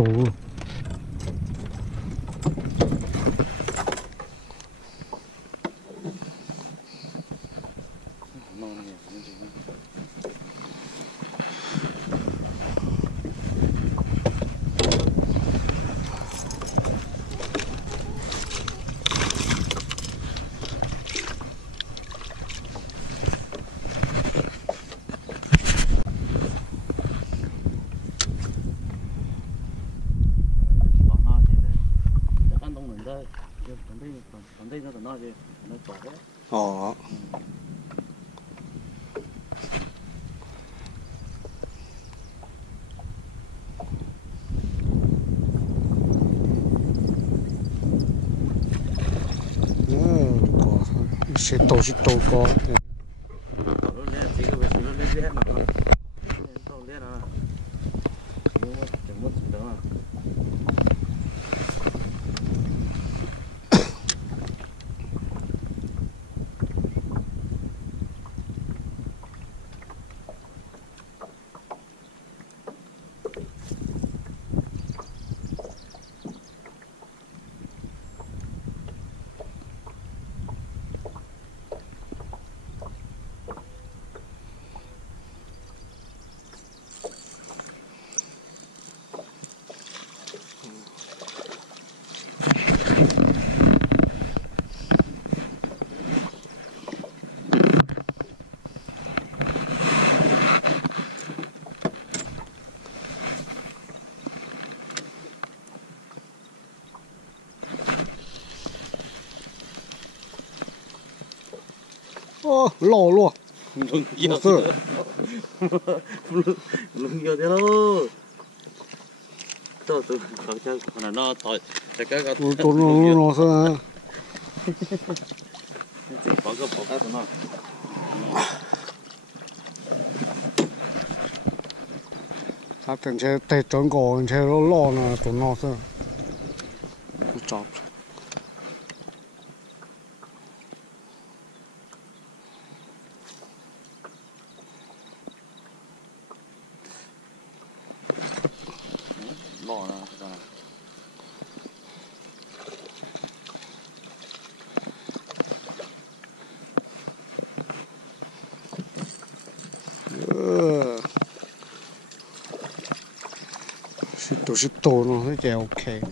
熟了。哦。sẽ tổ chức tổ có lò luôn lưng nhiều thế đâu tôi không chơi còn là nó tội chắc cái tôi nó sao chỉ có cái của nó他等车得整个车都老呢，都闹事，不找。bỏ ra rồi Shito nó sẽ ok.